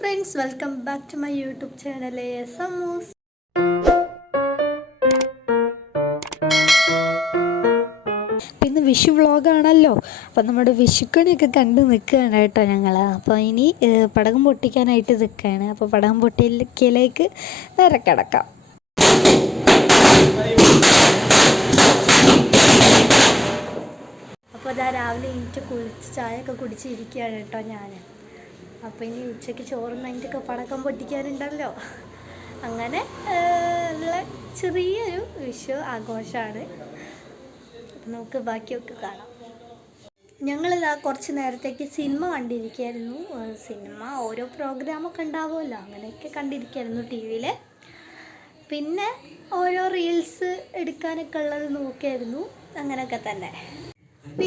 friends, welcome back to my YouTube channel ASMOS. ഇന്ന് വിഷു വ്ളോഗാണല്ലോ. അപ്പം നമ്മുടെ വിഷുക്കണിയൊക്കെ കണ്ട് നിൽക്കുകയാണ് കേട്ടോ ഞങ്ങൾ. അപ്പോൾ ഇനി പടകം പൊട്ടിക്കാനായിട്ട് നിൽക്കുകയാണ്. അപ്പോൾ പടകം പൊട്ടിക്കലേക്ക് നേരെ കിടക്കാം. അപ്പോൾ അതാ രാവിലെ എണീറ്റ് കുളിച്ച് ചായയൊക്കെ കുടിച്ചിരിക്കുകയാണ് കേട്ടോ ഞാൻ. അപ്പോൾ ഇനി ഉച്ചയ്ക്ക് ചോറും കഴിഞ്ഞിട്ടൊക്കെ പടക്കം പൊട്ടിക്കാനുണ്ടല്ലോ. അങ്ങനെ ഉള്ള ചെറിയൊരു വിഷു ആഘോഷമാണ്. അപ്പം നമുക്ക് ബാക്കിയൊക്കെ കാണാം. ഞങ്ങളിതാ കുറച്ച് നേരത്തേക്ക് സിനിമ കണ്ടിരിക്കുകയായിരുന്നു. സിനിമ ഓരോ പ്രോഗ്രാമൊക്കെ ഉണ്ടാവുമല്ലോ, അങ്ങനെയൊക്കെ കണ്ടിരിക്കുകയായിരുന്നു ടി വിയിൽ. പിന്നെ ഓരോ റീൽസ് എടുക്കാനൊക്കെ ഉള്ളത് നോക്കിയായിരുന്നു. അങ്ങനെയൊക്കെ തന്നെ.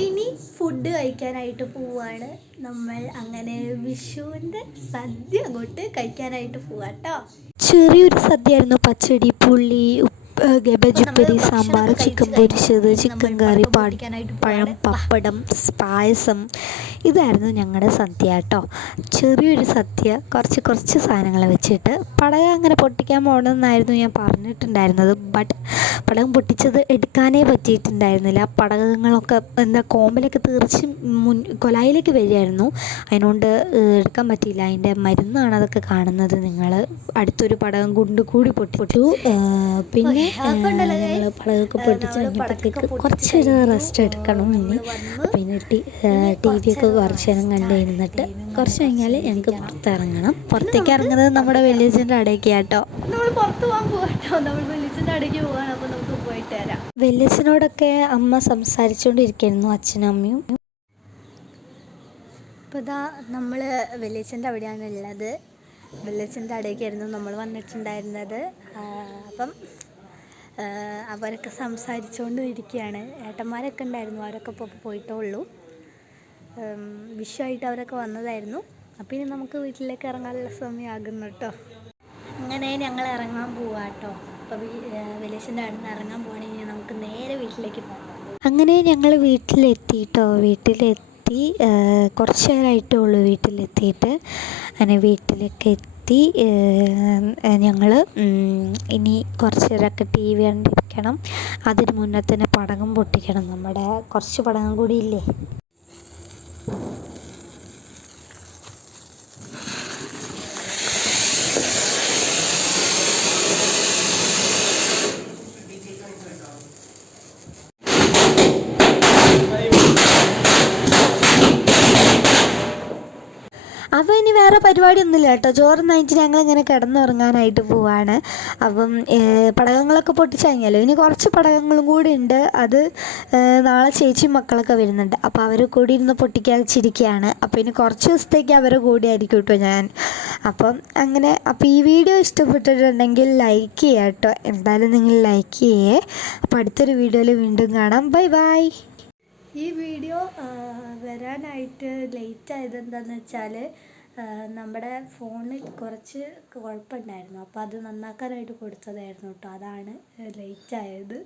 ഇനി ഫുഡ് കഴിക്കാനായിട്ട് പോവാണ് നമ്മൾ. അങ്ങനെ വിഷുവിൻ്റെ സദ്യ അങ്ങോട്ട് കഴിക്കാനായിട്ട് പോവാം കേട്ടോ. ചെറിയൊരു സദ്യ ആയിരുന്നു. പച്ചടി, പുളി, ഗബജുപ്പരി, സാമ്പാർ, ചിക്കൻ പൊരിച്ചത്, ചിക്കൻ കറി, പഴം, പപ്പടം, പായസം, ഇതായിരുന്നു ഞങ്ങളുടെ സദ്യ കേട്ടോ. ചെറിയൊരു സദ്യ, കുറച്ച് സാധനങ്ങൾ വെച്ചിട്ട്. പടകം അങ്ങനെ പൊട്ടിക്കാൻ പോകണമെന്നായിരുന്നു ഞാൻ പറഞ്ഞിട്ടുണ്ടായിരുന്നത്. ബട്ട് പടകം പൊട്ടിച്ചത് എടുക്കാനേ പറ്റിയിട്ടുണ്ടായിരുന്നില്ല. പടകങ്ങളൊക്കെ കോമ്പലൊക്കെ തീർച്ചയും കൊലായിലേക്ക് വരികയായിരുന്നു. അതിനോണ്ട് എടുക്കാൻ പറ്റിയില്ല. അതിൻ്റെ മരുന്നാണ് അതൊക്കെ കാണുന്നത് നിങ്ങൾ. അടുത്തൊരു പടകം കൊണ്ട് കൂടി പൊട്ടിച്ചു. പിന്നെ ഞങ്ങൾ പടകമൊക്കെ പൊട്ടിച്ച് കഴിഞ്ഞപ്പോഴത്തേക്ക് കുറച്ചൊരു റെസ്റ്റ് എടുക്കണം ഇനി. പിന്നെ ടി വിയൊക്കെ കുറച്ച് നേരം കണ്ടിരുന്നിട്ട് കുറച്ച് കഴിഞ്ഞാൽ ഞങ്ങൾക്ക് പുറത്തിറങ്ങണം. പുറത്തേക്ക് ഇറങ്ങുന്നത് നമ്മുടെ വെല്ലേച്ചൻ്റെ അടയ്ക്ക് കേട്ടോ. നമ്മൾ പുറത്ത് പോകാൻ പോകട്ടോ. നമ്മൾ വെല്ലേച്ചൻ്റെ അടയ്ക്ക് പോകാൻ. അപ്പോൾ നമുക്ക് പോയിട്ട് വരാം. വെല്ലേച്ചനോടൊക്കെ അമ്മ സംസാരിച്ചുകൊണ്ടിരിക്കുകയായിരുന്നു, അച്ഛനും അമ്മയും. അപ്പോൾ ഇതാ നമ്മൾ വെല്ലേച്ചൻ്റെ അവിടെയാണ് ഉള്ളത്. വെല്ലേച്ചൻ്റെ അടയ്ക്കായിരുന്നു നമ്മൾ വന്നിട്ടുണ്ടായിരുന്നത്. അപ്പം അവരൊക്കെ സംസാരിച്ചുകൊണ്ട് ഇരിക്കുകയാണ്. ഏട്ടന്മാരൊക്കെ ഉണ്ടായിരുന്നു, അവരൊക്കെ ഇപ്പോൾ പോയിട്ടേ ഉള്ളൂ. വിഷുവായിട്ട് അവരൊക്കെ വന്നതായിരുന്നു. അപ്പോൾ ഇനി നമുക്ക് വീട്ടിലേക്ക് ഇറങ്ങാനുള്ള സമയമാകുന്നു കേട്ടോ. അങ്ങനെ ഞങ്ങൾ ഇറങ്ങാൻ പോവാം കേട്ടോ. അപ്പോൾ വെല്ലേച്ചൻ്റെ അവിടെ നിന്ന് ഇറങ്ങാൻ പോകണമെങ്കിൽ നമുക്ക് നേരെ വീട്ടിലേക്ക് പോകാം. അങ്ങനെ ഞങ്ങൾ വീട്ടിലെത്തി കേട്ടോ. വീട്ടിലെത്തി കുറച്ച് നേരമായിട്ടേ ഉള്ളൂ വീട്ടിലെത്തിയിട്ട്. അങ്ങനെ വീട്ടിലേക്ക് എത്തി ഞങ്ങൾ ഇനി കുറച്ച് നേരമൊക്കെ ടി വി കണ്ടിരിക്കണം. അതിന് മുന്നേ തന്നെ പടകം പൊട്ടിക്കണം. നമ്മുടെ കുറച്ച് പടകം കൂടി ഇല്ലേ. അപ്പോൾ ഇനി വേറെ പരിപാടിയൊന്നുമില്ല കേട്ടോ. ചോറ് നയിച്ച് ഞങ്ങളിങ്ങനെ കിടന്നുറങ്ങാനായിട്ട് പോവാണ്. അപ്പം പടകങ്ങളൊക്കെ പൊട്ടിച്ച് കഴിഞ്ഞാലോ. ഇനി കുറച്ച് പടകങ്ങളും കൂടി ഉണ്ട്. അത് നാളെ ചേച്ചിയും മക്കളൊക്കെ വരുന്നുണ്ട്. അപ്പോൾ അവർ കൂടി ഇരുന്ന് പൊട്ടിക്കാൻ വെച്ചിരിക്കുകയാണ്. അപ്പോൾ ഇനി കുറച്ച് ദിവസത്തേക്ക് അവരെ കൂടി ആയിരിക്കും കേട്ടോ ഞാൻ. അപ്പം അങ്ങനെ. അപ്പോൾ ഈ വീഡിയോ ഇഷ്ടപ്പെട്ടിട്ടുണ്ടെങ്കിൽ ലൈക്ക് ചെയ്യുക കേട്ടോ. എന്തായാലും നിങ്ങൾ ലൈക്ക് ചെയ്യേ. അപ്പോൾ അടുത്തൊരു വീഡിയോയിൽ വീണ്ടും കാണാം. Bye bye. ഈ വീഡിയോ വരാനായിട്ട് ലേറ്റ് ആയത് എന്താണെന്ന് വെച്ചാൽ നമ്മുടെ ഫോണിൽ കുറച്ച് കുഴപ്പമുണ്ടായിരുന്നു. അപ്പോൾ അത് നന്നാക്കാനായിട്ട് കൊടുത്തതായിരുന്നു കേട്ടോ. അതാണ് ലേറ്റ് ആയത്.